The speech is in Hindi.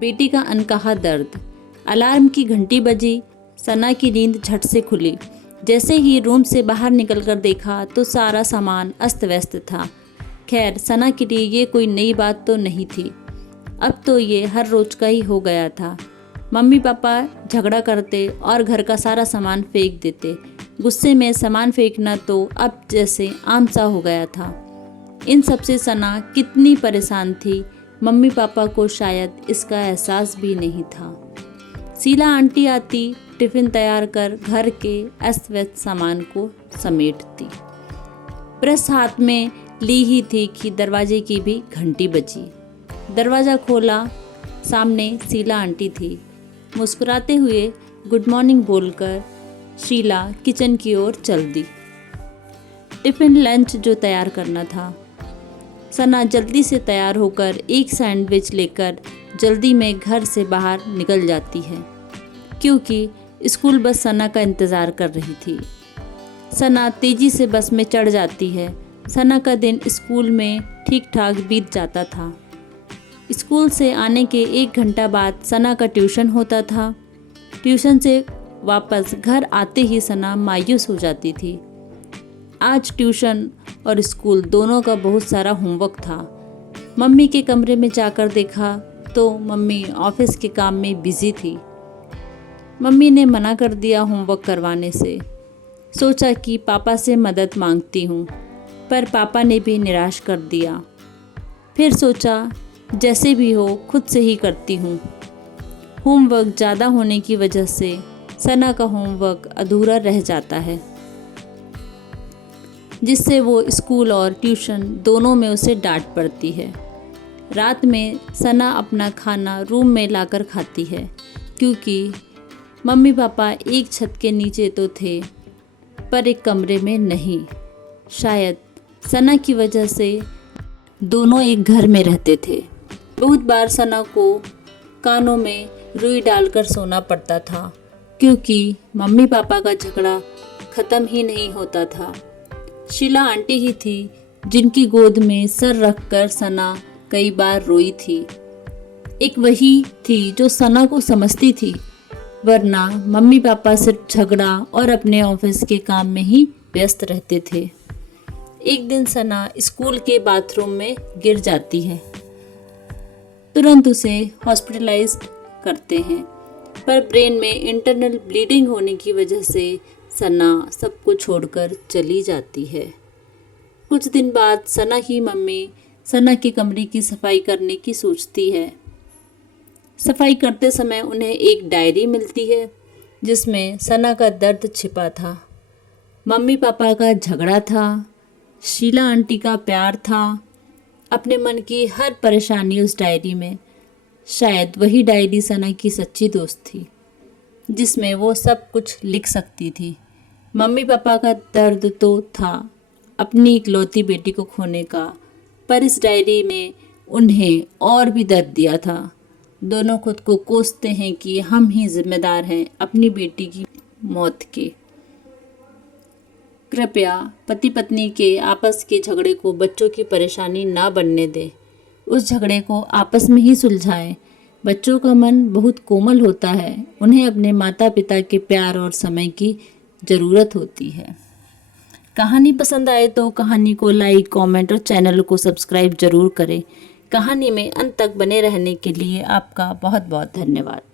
बेटी का अनकहा दर्द। अलार्म की घंटी बजी। सना की नींद झट से खुली। जैसे ही रूम से बाहर निकलकर देखा तो सारा सामान अस्त व्यस्त था। खैर, सना के लिए ये कोई नई बात तो नहीं थी। अब तो ये हर रोज का ही हो गया था। मम्मी पापा झगड़ा करते और घर का सारा सामान फेंक देते। गुस्से में सामान फेंकना तो अब जैसे आम सा हो गया था। इन सब से सना कितनी परेशान थी, मम्मी पापा को शायद इसका एहसास भी नहीं था। शीला आंटी आती, टिफ़िन तैयार कर घर के अस्त व्यस्त सामान को समेटती। ब्रश हाथ में ली ही थी कि दरवाजे की भी घंटी बजी। दरवाज़ा खोला, सामने शीला आंटी थी। मुस्कुराते हुए गुड मॉर्निंग बोलकर शीला किचन की ओर चल दी। टिफ़िन लंच जो तैयार करना था। सना जल्दी से तैयार होकर एक सैंडविच लेकर जल्दी में घर से बाहर निकल जाती है, क्योंकि स्कूल बस सना का इंतज़ार कर रही थी। सना तेज़ी से बस में चढ़ जाती है। सना का दिन स्कूल में ठीक ठाक बीत जाता था। स्कूल से आने के 1 घंटा बाद सना का ट्यूशन होता था। ट्यूशन से वापस घर आते ही सना मायूस हो जाती थी। आज ट्यूशन और स्कूल दोनों का बहुत सारा होमवर्क था। मम्मी के कमरे में जाकर देखा तो मम्मी ऑफिस के काम में बिजी थी। मम्मी ने मना कर दिया होमवर्क करवाने से। सोचा कि पापा से मदद मांगती हूँ, पर पापा ने भी निराश कर दिया। फिर सोचा जैसे भी हो खुद से ही करती हूँ। होमवर्क ज़्यादा होने की वजह से सना का होमवर्क अधूरा रह जाता है, जिससे वो स्कूल और ट्यूशन दोनों में उसे डांट पड़ती है। रात में सना अपना खाना रूम में लाकर खाती है, क्योंकि मम्मी पापा एक छत के नीचे तो थे पर एक कमरे में नहीं। शायद सना की वजह से दोनों एक घर में रहते थे। बहुत बार सना को कानों में रुई डालकर सोना पड़ता था, क्योंकि मम्मी पापा का झगड़ा ख़त्म ही नहीं होता था। शीला आंटी ही थी जिनकी गोद में सर रखकर सना कई बार रोई थी। एक वही थी जो सना को समझती थी, वरना मम्मी पापा सिर्फ झगड़ा और अपने ऑफिस के काम में ही व्यस्त रहते थे। एक दिन सना स्कूल के बाथरूम में गिर जाती है। तुरंत उसे हॉस्पिटलाइज्ड करते हैं, पर ब्रेन में इंटरनल ब्लीडिंग होने की वजह से सना सबको छोड़कर चली जाती है। कुछ दिन बाद सना की मम्मी सना के कमरे की सफाई करने की सोचती है। सफाई करते समय उन्हें एक डायरी मिलती है, जिसमें सना का दर्द छिपा था। मम्मी पापा का झगड़ा था, शीला आंटी का प्यार था, अपने मन की हर परेशानी उस डायरी में। शायद वही डायरी सना की सच्ची दोस्त थी, जिसमें वो सब कुछ लिख सकती थी। मम्मी पापा का दर्द तो था अपनी इकलौती बेटी को खोने का, पर इस डायरी में उन्हें और भी दर्द दिया था। दोनों खुद को कोसते हैं कि हम ही जिम्मेदार हैं अपनी बेटी की मौत के। कृपया पति पत्नी के आपस के झगड़े को बच्चों की परेशानी ना बनने दें। उस झगड़े को आपस में ही सुलझाएं। बच्चों का मन बहुत कोमल होता है, उन्हें अपने माता पिता के प्यार और समय की ज़रूरत होती है। कहानी पसंद आए तो कहानी को लाइक, कमेंट और चैनल को सब्सक्राइब जरूर करें। कहानी में अंत तक बने रहने के लिए आपका बहुत बहुत धन्यवाद।